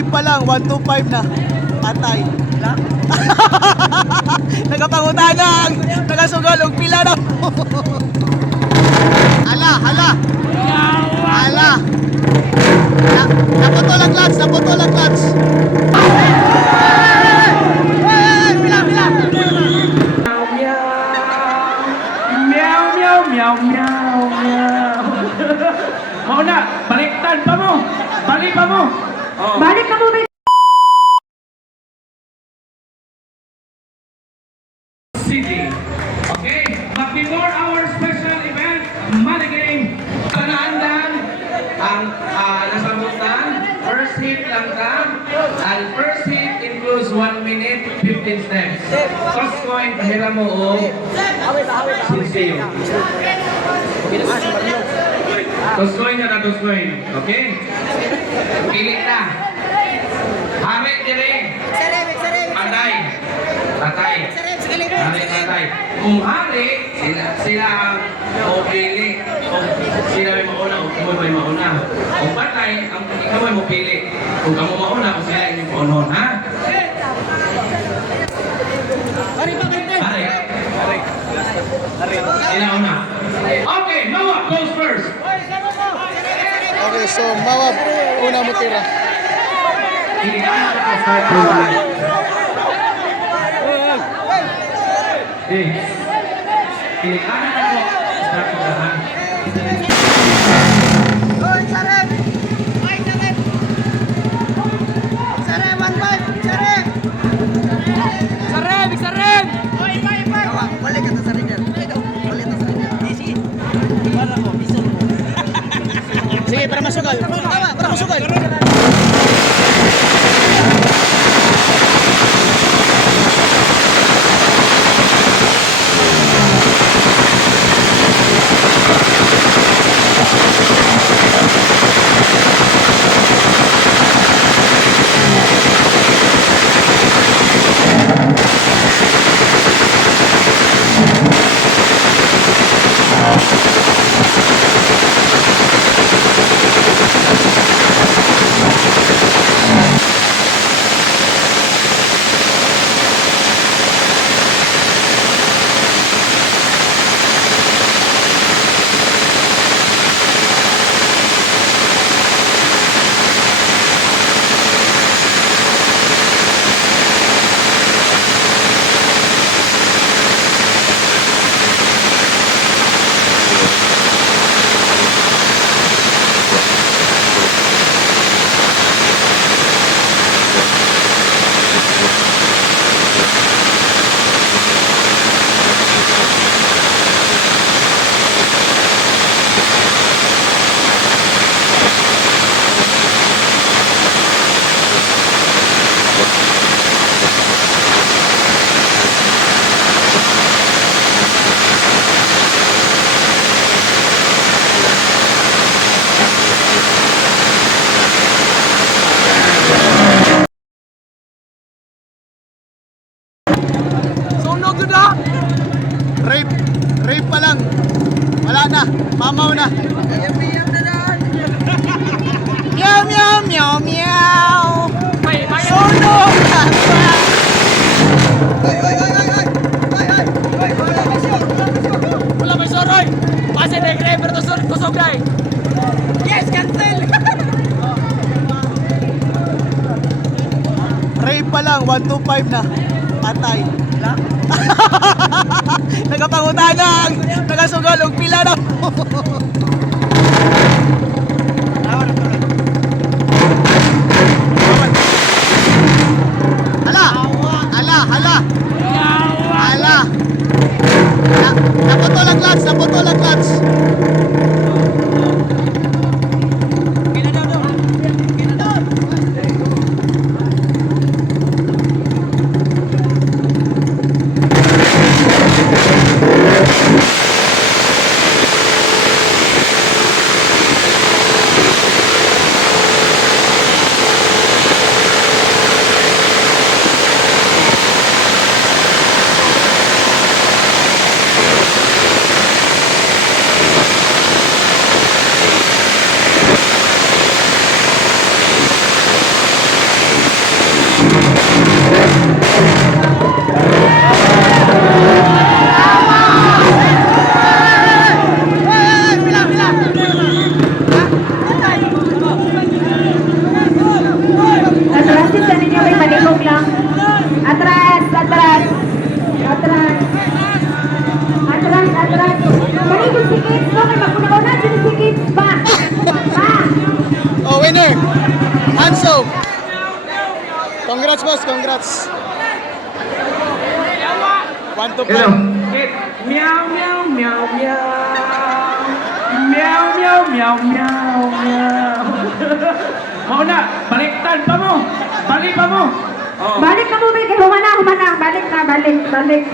Rape pa lang, 125 na. Patay. Nagapangutanang, nagasugol, og pila na. Hala, hala. Hala. Naputol ang clutch, naputol ang clutch. Pila, pila. Meow, meow, meow, meow, meow. Mau na, baliktad pa mo. Balik pa mo. Oh. Balik ka mo, City. Okay, but before our special event, Money Game, panaandan ang nasabutan, first hit lang ka, and first hit includes 1 minute, 15 steps. Toss coin, pahiram mo o sinsiyo. Toss coin na toss coin. Okay? Pili na. Hari dire. Patay. Patay. Hari patay. Kung hari, sila ang mapili. Sila may mauna, kung may mauna. Kung patay, ikaw ay mapili. Kung kamu mauna, kung sila yung paunon, ha? Hari. Sila una. Okay, Noah goes first. Okay, so Mawab, una mo tira. Hindi ka na start to one. Hindi ka na start to one. Oy, Sarep! Oy, Sarep! Sarep, 1-5! Sarep! Sarep! Sarep! Oy, 5! Balik ka to sa ringer. Balik ka sa ringer. Easy. Para mo, isol mo. Sige, para masugal. Tama, para masugal. Rape pa lang. Wala na. Mamaw na. Meow, meow, meow, meow. Sunog na. Wala may soroy. Kasi nag-driver to kusog na. Yes, cancel. Rape pa lang, 125 na. Patay. Nagapangutanang, nagasugol, og pila na. Hala, hala, hala. Hala. Naputol ang clutch, naputol ang clutch. Winner. Hanso. Congrats, boss. Congrats. 1 to 5. Hello. Meow, meow, meow, meow. Meow, meow, meow, meow, meow. Mau na, baliktad pa mo. Balik pa mo. Oh. Balik na mo, humana. Balik na, balik. Balik.